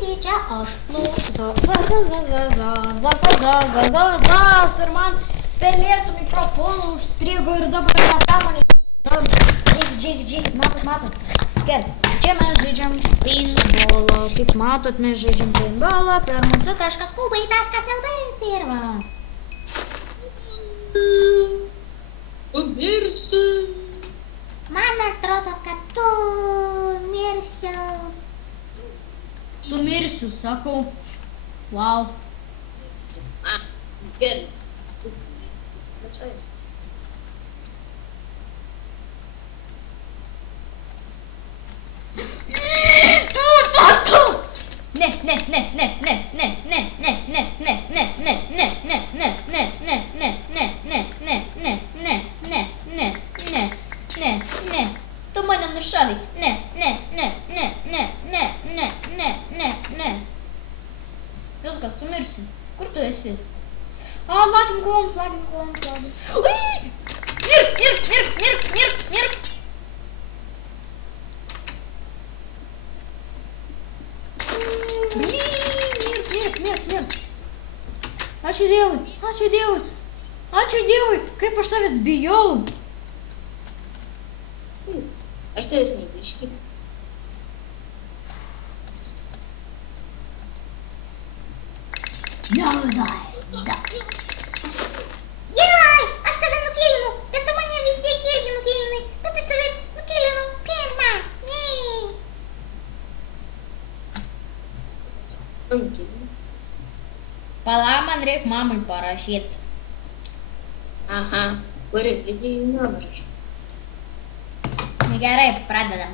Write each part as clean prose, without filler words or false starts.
čia aš. Nu, zas ir man pelėsiu mikrofoną užstrigo ir dabar nesąmonė. Žiūrėkit, matot. Gerai, čia mes žaidžiam paintballą. Kaip matot, mes žaidžiam paintballą per muc.kubai.ld servą. Tu mirsi. Man atrodo, kad tu mirsiu. Tu mirsiu, sakau. Wow. Gerai. Tu visai. Ne. Tu mane nušovei. Ne. Viskas, tu mirsi. Kur tu esi? Lagin kloms. Mirk. Mirk. Ačiū Dievui, kaip aš tavęs bijau. Aš tavęs nebiški. Neudai. Jai, aš tave nukėlinau, bet tu mane vis tiek irgi nukėlinai, bet aš tave nukėlinau pirmas. Pala, man reik mamai parašyti. Aha, kuri video nuomarš. Gerai, pradedam.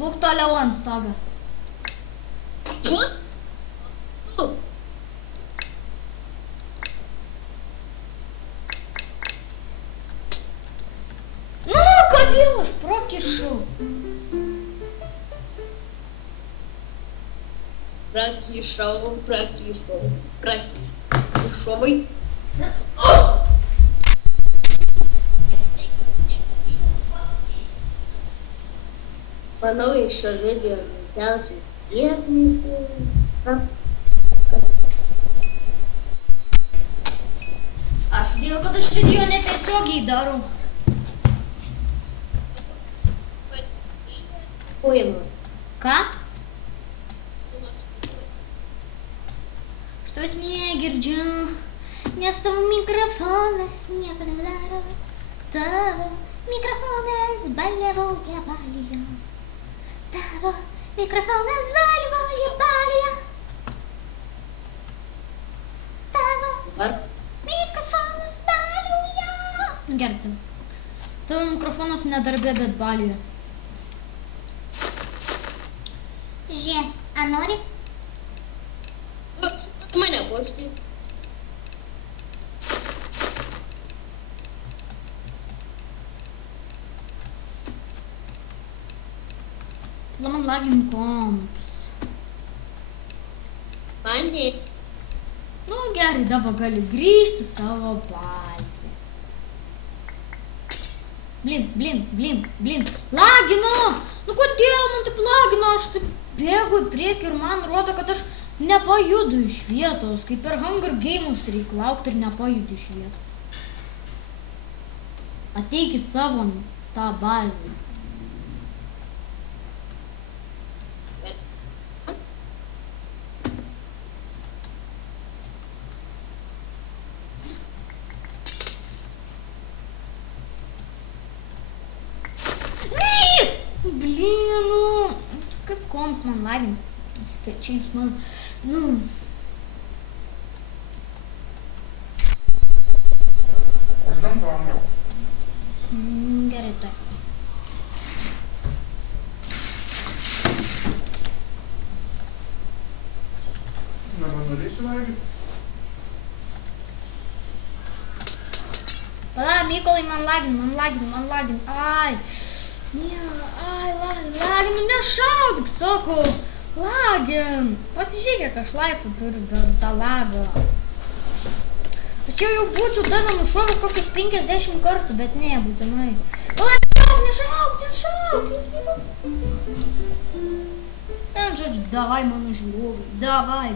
Būk toliau ant stogo. Nu, kodėl aš prakišau? Prakišovai. Manau, iš šio video mintiausias vis tiek nesi. Aš dėl, kad aš video netiesiogiai darau. Uėmus. Ką? Aš tavęs negirdžiu, nes tavo mikrofonas nieko nedaro. Tavo mikrofonas baliavoja. Tavo mikrofonas baliavoja. Tavo mikrofonas baliavoja. Gerai. Tavo mikrofonas nedarbė, bet baliavoja. Žiūrėk, a nori? Tu mane pokštai. Man lagin komps. Man ne. Nu gerai, dabar gali grįžti savo bazę. Blin. Lagino! Nu kodėl man taip lagino? Aš taip bėgu į priekį ir man rodo, kad aš nepajudu iš vietos. Kaip per Hunger Games reik laukti ir nepajudu iš vietos. Ateik į savo tą bazę. Blin, nu, kaip koms man lagin. Čia jums man, nu. Gerai, tai. Nebenorėsi valgyti? Pala, Mykolai, man lagin. Ai, lagin, nu nešaudyk, sakau. Lagin. Pasižiūrėk, aš laifą turiu per tą lagą. Aš čia jau būčiau tave nušovęs kokius 50 kartų, bet ne, būtinai. Nešauk. Žodžiu, davai mano žiūrovai, davai.